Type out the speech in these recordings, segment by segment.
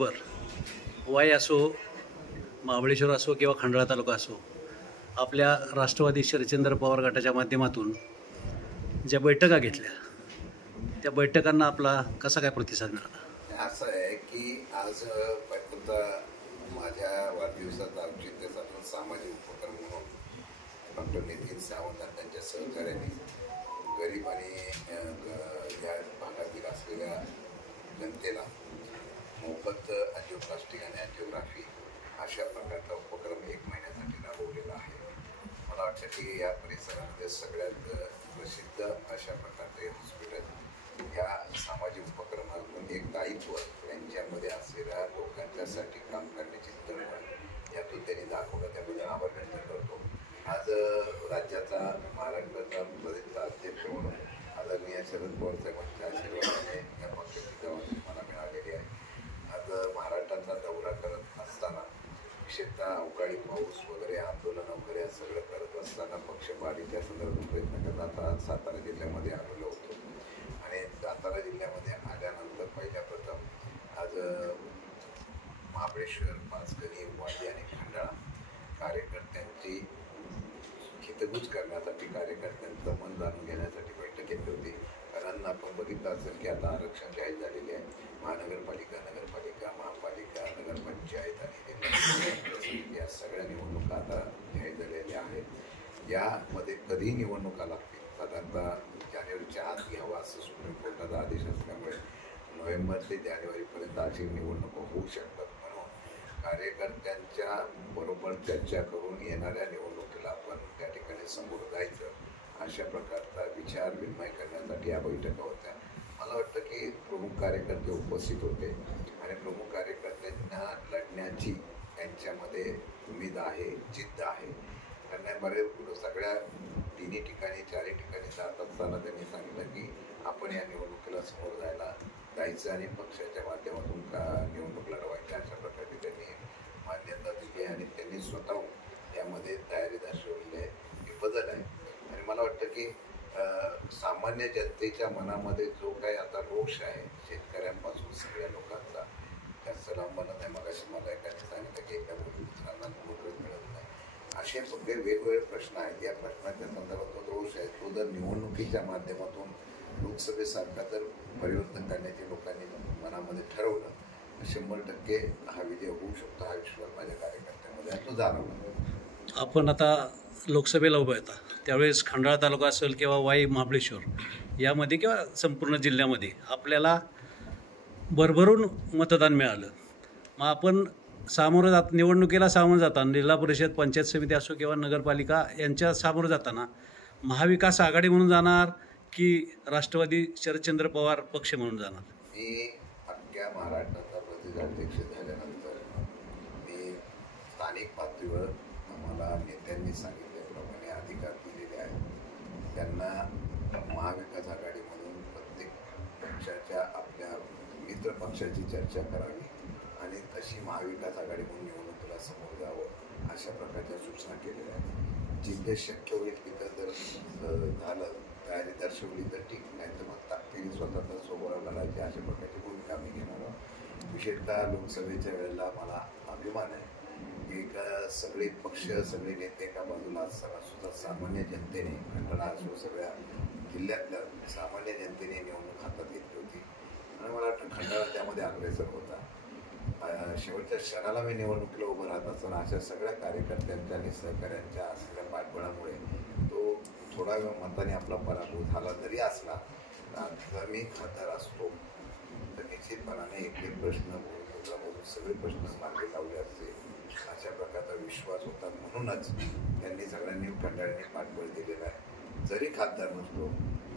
राज्यभर वाई असो, महाबळेश्वर असो किंवा खंडाळा तालुका असो, आपल्या राष्ट्रवादी शरदचंद्र पवार गटाच्या माध्यमातून ज्या बैठका घेतल्या त्या बैठकांना आपला कसा काय प्रतिसाद मिळाला? असं आहे की आज माझ्या वाढदिवसाचा औचित्य साधून सामाजिक उपक्रम म्हणून डॉक्टर नितीन सावंत आणि त्यांच्या सहकार्याने गरीब आणि या भागातील असलेल्या जनतेला मोफत अँजिओप्लास्टिक आणि अँजिओग्राफी अशा प्रकारचा उपक्रम 1 महिन्यासाठी राबवलेला आहे. मला वाटतं की या परिसरामध्ये सगळ्यात प्रसिद्ध अशा प्रकारचे हॉस्पिटल ह्या सामाजिक उपक्रमातून एक दायित्व त्यांच्यामध्ये असलेल्या लोकांच्यासाठी काम करण्याची तळमळ यातून त्यांनी दाखवलं, त्याबद्दल आभार व्यक्त करतो. आज राज्याचा महाराष्ट्राचा प्रदेशचा अध्यक्ष म्हणून आदरणीय शरद पवार साहेबांच्या आशीर्वादाने या पक्षाची जबाबदारी मला मिळालेली आहे. आज महाराष्ट्राचा दौरा करत असताना विशेषतः अवकाळी पाऊस वगैरे आंदोलन वगैरे सगळं करत असताना पक्ष पार्टीच्या संदर्भात प्रयत्न करत आता सातारा जिल्ह्यामध्ये आलेलो होतो आणि सातारा जिल्ह्यामध्ये आल्यानंतर पहिल्या प्रथम आज महाबळेश्वर, पाचगणी, वाडी आणि खंडाळा कार्यकर्त्यांची हितगुज करण्यासाठी, कार्यकर्त्यांचं मन जाणून घेण्यासाठी बैठक घेतली होती. कारण आपण बघितलं असेल की आता आरक्षण जाहीर झालेले आहे. महानगरपालिका, नगरपालिका, महापालिका, नगरपंचायत आणि या सगळ्या निवडणुका आता जाहीर झालेल्या आहेत. यामध्ये कधी निवडणुका लागतील, साधारणतः जानेवारीच्या आत घ्यावा असं सुप्रीम कोर्टाचा आदेश असल्यामुळे नोव्हेंबर ते जानेवारीपर्यंत अशी निवडणुका होऊ शकतात. म्हणून कार्यकर्त्यांच्या बरोबर चर्चा करून येणाऱ्या निवडणुकीला आपण त्या ठिकाणी समोर जायचं अशा प्रकारचा विचार विनिमय करण्यासाठी या बैठका होत्या. मला वाटतं की प्रमुख कार्यकर्ते उपस्थित होते आणि प्रमुख कार्यकर्त्यांना लढण्याची त्यांच्यामध्ये उमेद आहे, जिद्द आहे. त्यांना बरेच सगळ्या तिन्ही ठिकाणी, चारही ठिकाणी जात असताना त्यांनी सांगितलं की आपण या निवडणुकीला समोर जायचं आणि पक्षाच्या माध्यमातून निवडणूक लढवायची अशा प्रकारे त्यांनी मान्यता दिली आणि त्यांनी स्वतःहून यामध्ये तयारी दर्शवलेली आहे. ही बदल आहे आणि मला वाटतं की सामान्य जनतेच्या मनामध्ये जो काही आता रोष आहे शेतकऱ्यांपासून सगळ्या लोकांचा, त्या सलाम बनत आहे. मगाशी मला एकाने सांगितलं की एका दुसऱ्यांना नोकरी मिळत नाही, असे सगळे वेगवेगळे प्रश्न आहेत. या प्रश्नाच्या संदर्भात जो रोष आहे तो जर निवडणुकीच्या माध्यमातून लोकसभेसारखा जर परिवर्तन करण्याचे लोकांनी मनामध्ये ठरवलं, 100% हा विजय होऊ शकतो हा विश्वास माझ्या कार्यकर्त्यांमध्ये आहे, तो जाणवला. आपण आता लोकसभेला उभं येता त्यावेळेस खंडाळा तालुका असेल किंवा वाई, महाबळेश्वर यामध्ये किंवा संपूर्ण जिल्ह्यामध्ये आपल्याला भरभरून मतदान मिळालं. मग आपण निवडणुकीला सामोरं जाताना जिल्हा परिषद, पंचायत समिती असो किंवा नगरपालिका यांच्या सामोरं जाताना महाविकास आघाडी म्हणून जाणार की राष्ट्रवादी शरदचंद्र पवार पक्ष म्हणून जाणार? मी अख्ख्या महाराष्ट्राचा प्रदेशाध्यक्ष झाल्यानंतर मी स्थानिक पातळीवर आम्हाला नेत्यांनी सांगितल्याप्रमाणे अधिकार दिलेले आहेत. त्यांना महाविकास आघाडीमधून प्रत्येक पक्षाच्या आपल्या मित्र पक्षाची चर्चा करावी आणि तशी महाविकास आघाडी म्हणून निवडणुकीला समोर जावं अशा प्रकारच्या सूचना केलेल्या आहेत. जिथे शक्य होईल तिथं जर झालं, तयारी दर्शवली तर ठीक, नाही तर मग ताकदीने स्वतःचा सोबत लढायची अशा प्रकारची भूमिका आम्ही घेणार आहोत. विशेषतः लोकसभेच्या वेळेला मला अभिमान आहे की सगळे पक्ष, सगळे नेते एका बाजूला असताना सुद्धा सामान्य जनतेने, खंडाळा असो सगळ्या जिल्ह्यातल्या सामान्य जनतेने निवडणूक हातात घेतली होती आणि मला वाटतं खंडाळा त्यामध्ये अग्रेसर होता. शेवटच्या क्षणाला मी निवडणुकीला उभं राहत असताना अशा सगळ्या कार्यकर्त्यांच्या आणि सहकाऱ्यांच्या असलेल्या पाठबळामुळे तो थोडा वेळ मताने आपला पराभव झाला जरी असला, जर मी खासदार असतो तर निश्चितपणाने एक प्रश्न बोलून सगळे प्रश्न मार्गी लावले असते अशा प्रकारचा विश्वास होता. म्हणूनच त्यांनी सगळ्यांनी खंडाळ्याने पाठबळ दिलेलं आहे. जरी खासदार नसलो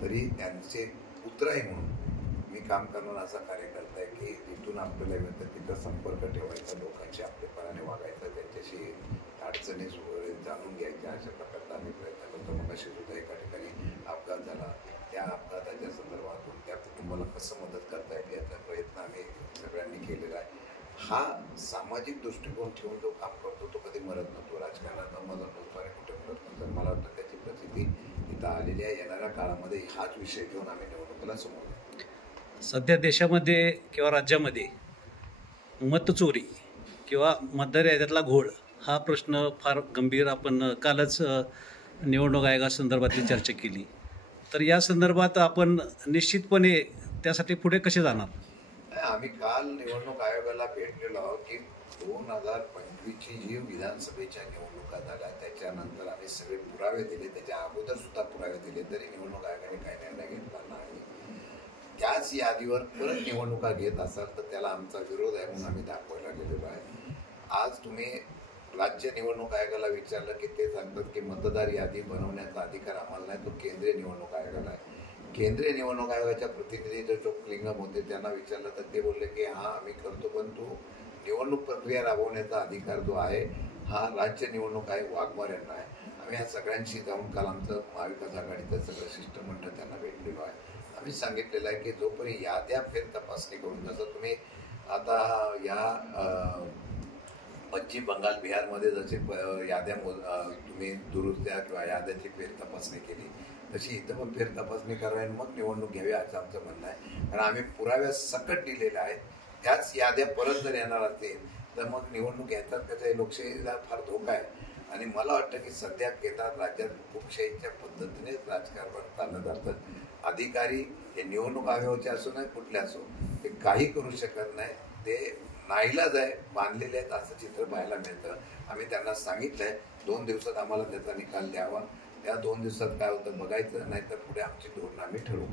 तरी त्यांचे पुत्रही म्हणून मी काम करणारा असा कार्यकर्ता आहे की जिथून आपल्याला मिळतं तिथं संपर्क ठेवायचा, लोकांशी आपलेपणाने वागायचं, त्यांच्याशी अडचणी जाणून घ्यायच्या अशा प्रकारचा आम्ही प्रयत्न करतो. मग अशी सुद्धा एका ठिकाणी अपघात झाला, त्या अपघाताच्या संदर्भातून त्या कुटुंबाला कसं मदत करता येईल याचा प्रयत्न आम्ही सगळ्यांनी केलेला आहे. हा सामाजिक दृष्टिकोन ठेवून जो काम करतो तो कधी मरत नसतो, राजकारणात मदत नसतो आणि कुठे मरत नसतो. मला वाटतं त्याची प्रसिद्धी इथं आलेली आहे. येणाऱ्या काळामध्ये हाच विषय घेऊन आम्ही निवडणुकीला समोर. सध्या देशामध्ये किंवा राज्यामध्ये मतचोरी किंवा मतदार याद्यातला घोळ हा प्रश्न फार गंभीर आपण कालच निवडणूक आयोगासंदर्भातली चर्चा केली. तर या संदर्भात आपण निश्चितपणे त्यासाठी पुढे कसे जाणार? आम्ही काल निवडणूक आयोगाला भेटलेलो आहोत की 2025ची जी विधानसभेच्या निवडणुका झाल्या त्याच्यानंतर आम्ही सगळे पुरावे दिले, त्याच्या अगोदर सुद्धा पुरावे दिले, तरी निवडणूक आयोगाने काही निर्णय घेतला नाही. त्याच यादीवर परत निवडणुका घेत असाल तर त्याला आमचा विरोध आहे म्हणून आम्ही दाखवायला गेलेलो आहे. आज तुम्ही राज्य निवडणूक आयोगाला विचारलं की ते सांगतात की मतदार यादी बनवण्याचा अधिकार आम्हाला नाही, तो केंद्रीय निवडणूक आयोगाला आहे. केंद्रीय निवडणूक आयोगाच्या प्रतिनिधी जो चोकलिंगम होते त्यांना विचारलं तर ते बोलले की हा आम्ही करतो, पण तो निवडणूक प्रक्रिया राबवण्याचा अधिकार जो आहे हा राज्य निवडणूक आयोग वाघमारे यांना आहे. आम्ही या सगळ्यांशी जाऊन काल आमचं महाविकास आघाडीचं सगळं शिष्टमंडळ त्यांना भेटलेलो आहे. आम्ही सांगितलेलं आहे की जोपर्यंत याद्या फेर तपासणी करून, जसं तुम्ही आता या पश्चिम बंगाल बिहारमध्ये जसे याद्या तुम्ही दुरुस्त्या किंवा याद्याची फेर तपासणी केली तशी इथं पण फेर तपासणी करावी आणि मग निवडणूक घ्यावी असं आमचं म्हणणं आहे. कारण आम्ही पुराव्या सकट दिलेल्या आहेत. त्याच याद्या परत जर येणार असतील तर मग निवडणूक येतात त्याचा लोकशाहीला फार धोका आहे. आणि मला वाटतं की सध्या केंद्रात राज्यात हुकुमशाहीच्या पद्धतीनेच राजकारण चाललं जातं. अधिकारी हे निवडणूक आयोगाचे असो नाही कुठले असो ते काही करू शकत नाही, ते नाईलाज आहे, बांधलेले आहेत असं चित्र पाहायला मिळतं. आम्ही त्यांना सांगितलंय 2 दिवसात आम्हाला त्याचा निकाल द्यावा. त्या 2 दिवसात काय होतं बघायचं, नाहीतर पुढे आमची धोरणं आम्ही ठरवू.